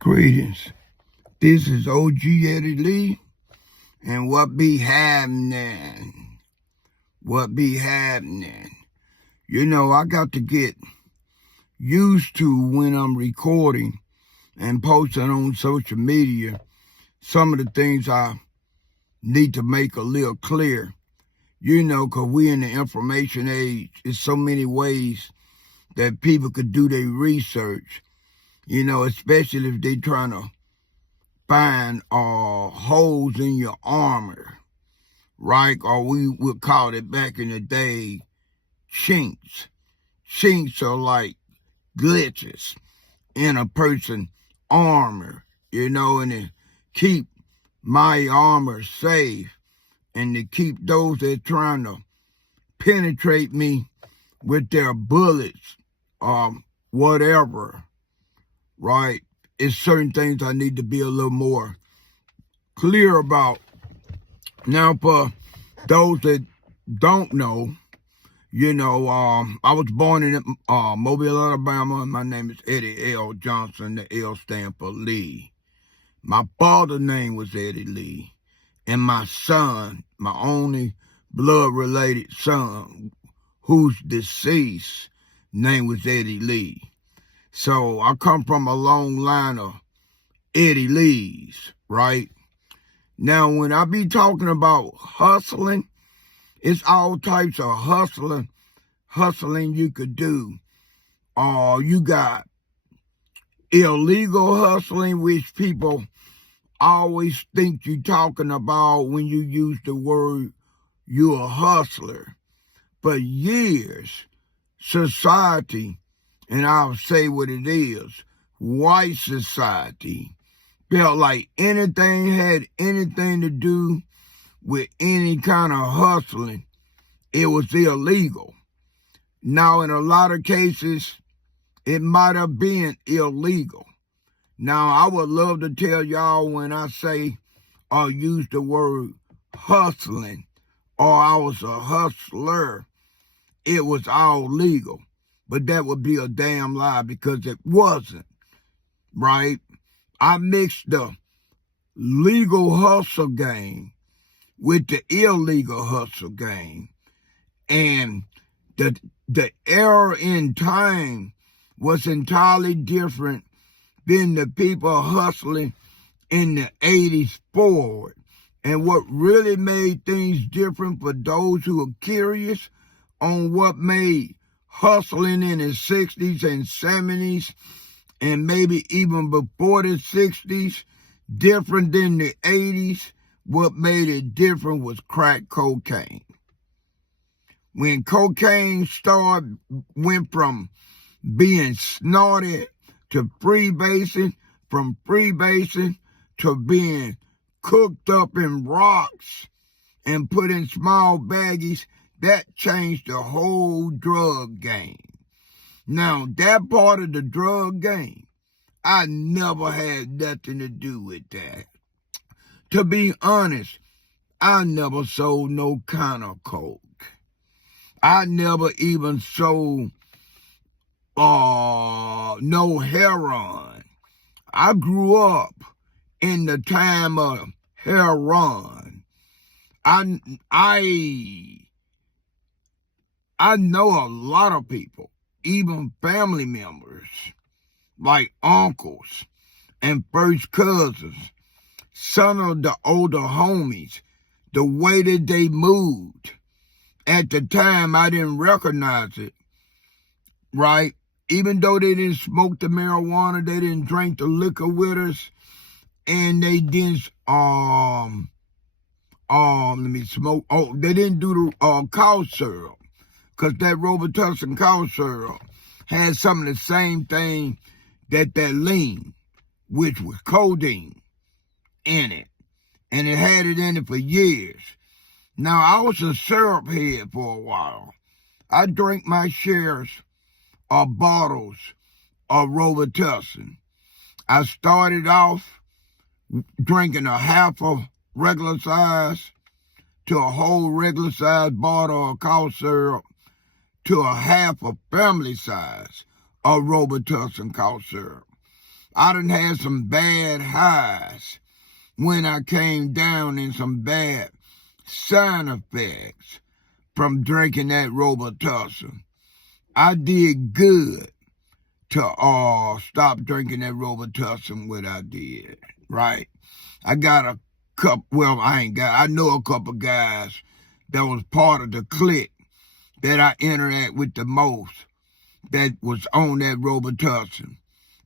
Greetings. This is OG Eddie Lee, and what be happening? What be happening? You know, I got to get used to when I'm recording and posting on social media some of the things I need to make a little clear. You know, because we in the information age, there's so many ways that people could do their research, you know, especially if they trying to find holes in your armor, right? Or we would call it back in the day, chinks. Chinks are like glitches in a person's armor, you know, and to keep my armor safe and to keep those that are trying to penetrate me with their bullets or whatever, right? It's certain things I need to be a little more clear about. Now, for those that don't know, you know, I was born in Mobile, Alabama. My name is Eddie L. Johnson. The L stands for Lee. My father's name was Eddie Lee. And my son, my only blood-related son, who's deceased, name was Eddie Lee. So I come from a long line of Eddie Lees, right? Now, when I be talking about hustling, it's all types of hustling you could do. You got illegal hustling, which people always think you're talking about when you use the word you're a hustler. For years, society, and I'll say what it is, white society, felt like anything had anything to do with any kind of hustling, it was illegal. Now, in a lot of cases, it might have been illegal. Now, I would love to tell y'all when I say or use the word hustling or I was a hustler, it was all legal. But that would be a damn lie because it wasn't, right? I mixed the legal hustle game with the illegal hustle game. And the era in time was entirely different than the people hustling in the 80s forward. And what really made things different for those who are curious on what made hustling in the 60s and 70s and maybe even before the 60s different than the 80s, what made it different was crack cocaine. When cocaine went from being snorted to freebasing, from freebasing to being cooked up in rocks and put in small baggies, that changed the whole drug game. Now, that part of the drug game, I never had nothing to do with that. To be honest, I never sold no kind of coke. I never even sold no heroin. I grew up in the time of heroin. I know a lot of people, even family members, like uncles and first cousins, some of the older homies, the way that they moved. At the time, I didn't recognize it, right? Even though they didn't smoke the marijuana, they didn't drink the liquor with us, and they didn't, they didn't do the cow syrup, because that Robitussin cow syrup had some of the same thing that lean, which was codeine, in it. And it had it in it for years. Now, I was a syrup head for a while. I drank my shares of bottles of Robitussin. I started off drinking a half of regular size to a whole regular size bottle of cow syrup to a half a family size of Robitussin cow syrup. I done had some bad highs when I came down, and some bad side effects from drinking that Robitussin. I did good to stop drinking that Robitussin, what I did, right? I got a couple, well, I know a couple guys that was part of the clique that I interact with the most that was on that Robitussin.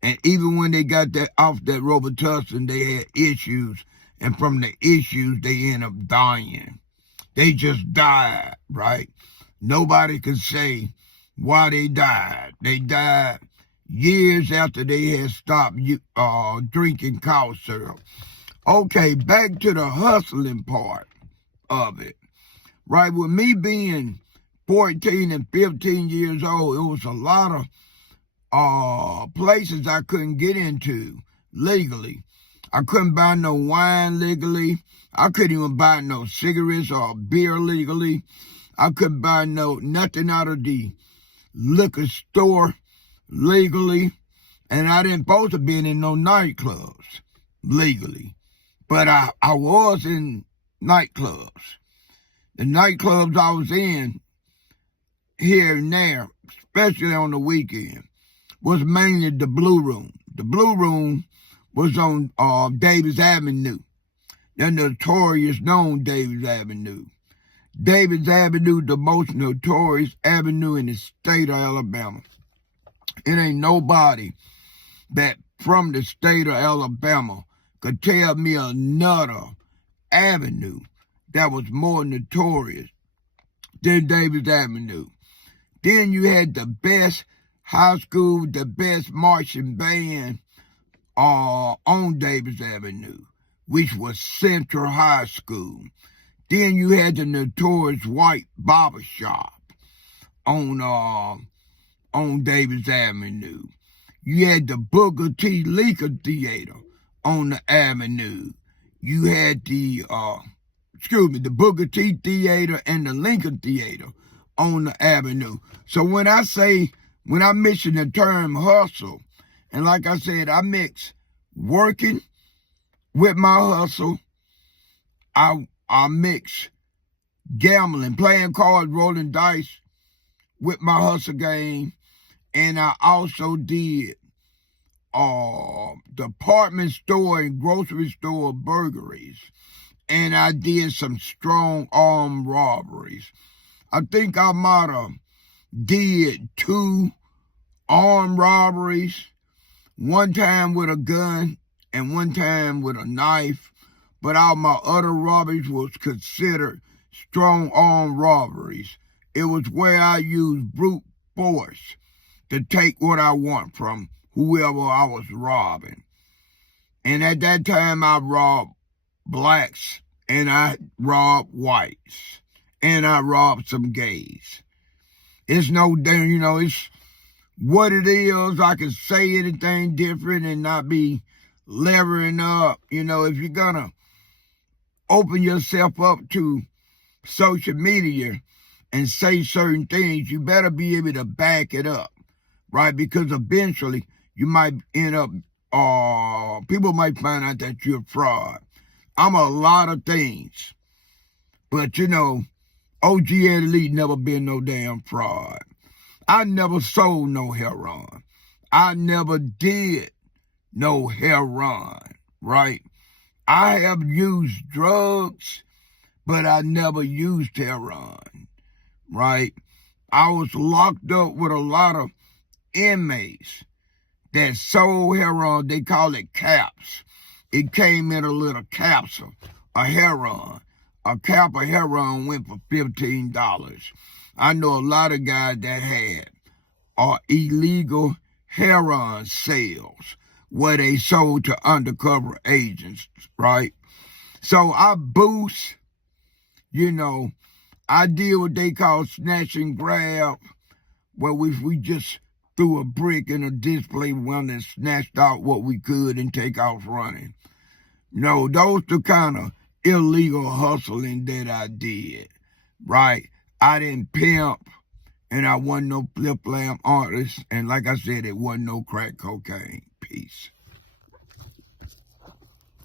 And even when they got that off that Robitussin, they had issues, and from the issues, they end up dying. They just died, right? Nobody could say why they died. They died years after they had stopped drinking cough syrup. Okay, back to the hustling part of it. Right, with me being 14 and 15 years old, it was a lot of places I couldn't get into legally. I couldn't buy no wine legally. I couldn't even buy no cigarettes or beer legally. I couldn't buy nothing out of the liquor store legally. And I didn't supposed to be in no nightclubs legally. But I was in nightclubs. The nightclubs I was in here and there, especially on the weekend, was mainly the Blue Room. The Blue Room was on Davis Avenue, the notorious known Davis Avenue. Davis Avenue, the most notorious avenue in the state of Alabama. It ain't nobody that from the state of Alabama could tell me another avenue that was more notorious than Davis Avenue. Then you had the best high school, the best marching band on Davis Avenue, which was Central High School. Then you had the notorious white barber shop on Davis Avenue. You had the Booker T. Lincoln Theater on the avenue. You had the Booker T Theater and the Lincoln Theater on the avenue. So when I mention the term hustle, and like I said, I mix working with my hustle. I mix gambling, playing cards, rolling dice with my hustle game. And I also did department store and grocery store burglaries. And I did some strong arm robberies. I think I might have did 2 armed robberies, one time with a gun and one time with a knife. But all my other robberies was considered strong arm robberies. It was where I used brute force to take what I want from whoever I was robbing. And at that time, I robbed blacks, and I robbed whites, and I robbed some gays. It's no, it's what it is. I can say anything different and not be levering up. If you're gonna open yourself up to social media and say certain things, you better be able to back it up, right? Because eventually you might end up, people might find out that you're a fraud. I'm a lot of things, but OG Elite never been no damn fraud. I never sold no heroin. I never did no heroin, right? I have used drugs, but I never used heroin, right? I was locked up with a lot of inmates that sold heroin. They call it caps. It came in a little capsule, a heroin. A cap of heroin went for $15. I know a lot of guys that had illegal heroin sales where they sold to undercover agents, right? So I boost, I did what they call snatch and grab, where we just threw a brick in a display one and snatched out what we could and take off running. Those the kind of illegal hustling that I did, right? I didn't pimp, and I wasn't no flip-flam artist, and like I said, it wasn't no crack cocaine. Peace.